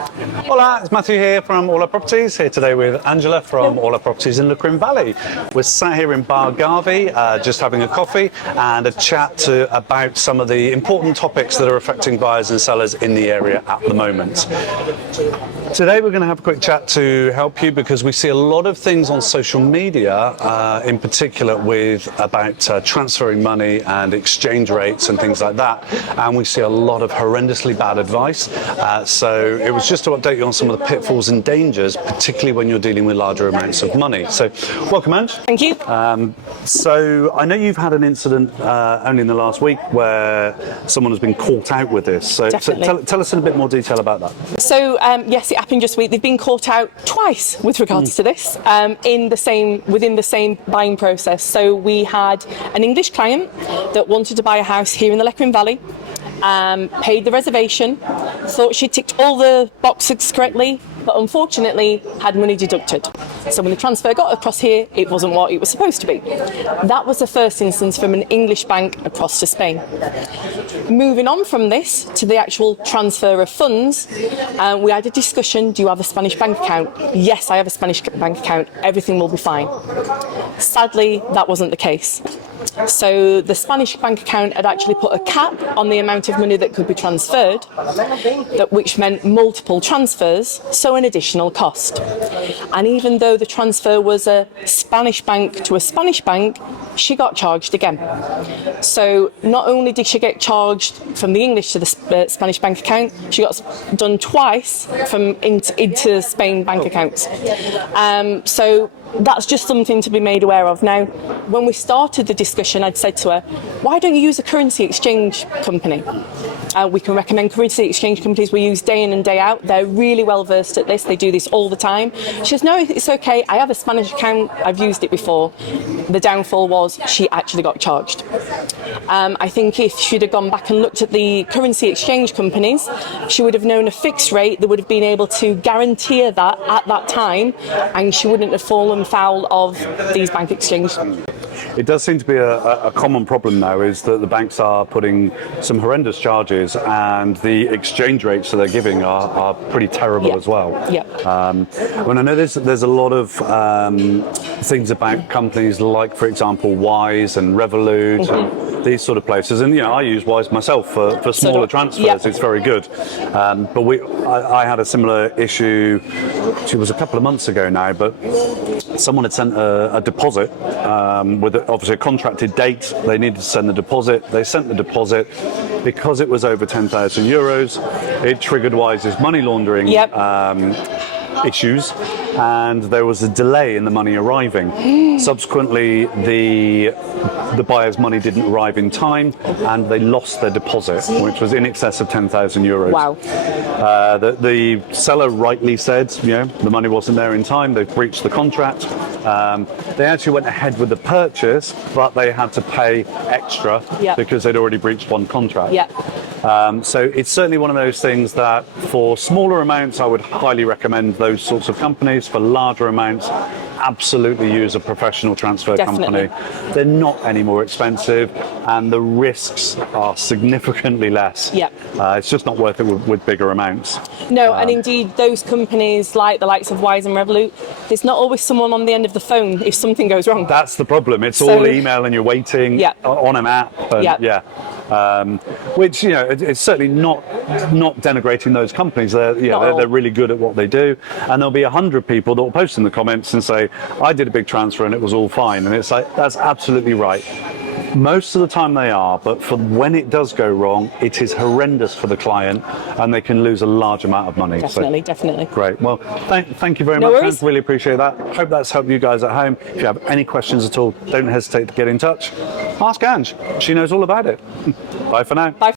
Hola, it's Matthew here from 𝗵𝗂𝘀𝗆𝗿, here today with Angela from 𝗵𝗂𝘀𝗆𝗿 in Loughran Valley. We're sat here in 𝗵𝗂𝘀𝗆𝗿, just having a coffee and a chat about some of the important topics that are affecting buyers and sellers in the area at the moment. Today we're going to have a quick chat to help you because we see a lot of things on social media, in particular about transferring money and exchange rates and things like that, and we see a lot of horrendously bad advice. So it was just to update you on some of the pitfalls and dangers, particularly when you're dealing with larger amounts of money. So welcome, Ange. Thank you. So I know you've had an incident only in the last week where someone has been caught out with this. So tell us in a bit more detail about that. So yes, it happened just week. They've been caught out twice with regards to this within the same buying process. So we had an English client that wanted to buy a house here in the Loughran Valley. Paid the reservation, thought she ticked all the boxes correctly, but unfortunately had money deducted. So when the transfer got across here, it wasn't what it was supposed to be. That was the first instance from an English bank across to Spain. Moving on from this to the actual transfer of funds, we had a discussion, do you have a Spanish bank account? Yes, I have a Spanish bank account, everything will be fine. Sadly, that wasn't the case. So the Spanish bank account had actually put a cap on the amount of money that could be transferred, which meant multiple transfers, so an additional cost. And even though the transfer was a Spanish bank to a Spanish bank, she got charged again. So not only did she get charged from the English to the Spanish bank account, she got done twice from into Spain bank accounts. So that's just something to be made aware of. Now, when we started the discussion, I'd said to her, why don't you use a currency exchange company? We can recommend currency exchange companies we use day in and day out. They're really well versed at this. They do this all the time. She says, no, it's okay. I have a Spanish account. I've used it before. The downfall was she actually got charged. I think if she'd have gone back and looked at the currency exchange companies, she would have known a fixed rate that would have been able to guarantee her that at that time, and she wouldn't have fallen foul of these bank exchange. It does seem to be a common problem now, is that the banks are putting some horrendous charges and the exchange rates that they're giving are pretty terrible as well. When I know there's a lot of things about companies like, for example, Wise and Revolut and these sort of places, and I use Wise myself for smaller transfers. It's very good. But I had a similar issue, it was a couple of months ago now, but someone had sent a deposit with obviously a contracted date. They needed to send the deposit. They sent the deposit. Because it was over 10,000 euros, it triggered Wise's money laundering issues, and there was a delay in the money arriving. Subsequently, the buyer's money didn't arrive in time, and they lost their deposit, which was in excess of 10,000 euros. Wow. The seller rightly said, the money wasn't there in time. They've breached the contract. They actually went ahead with the purchase, but they had to pay extra because they'd already breached one contract. So it's certainly one of those things that for smaller amounts, I would highly recommend those sorts of companies. For larger amounts, absolutely use a professional transfer company. They're not any more expensive, and the risks are significantly less. It's just not worth it with bigger amounts. No, and indeed, those companies like the likes of Wise and Revolut, there's not always someone on the end of the phone if something goes wrong. That's the problem. It's all email, and you're waiting on an app. And, which it's certainly not denigrating those companies. They're really good at what they do, and there'll be 100 people that will post in the comments and say, I did a big transfer and it was all fine. And it's like, that's absolutely right. Most of the time they are, but for when it does go wrong, it is horrendous for the client, and they can lose a large amount of money. Definitely. Great. Well, thank you very much, Ange. Really appreciate that. Hope that's helped you guys at home. If you have any questions at all, don't hesitate to get in touch. Ask Ange. She knows all about it. Bye for now. Bye.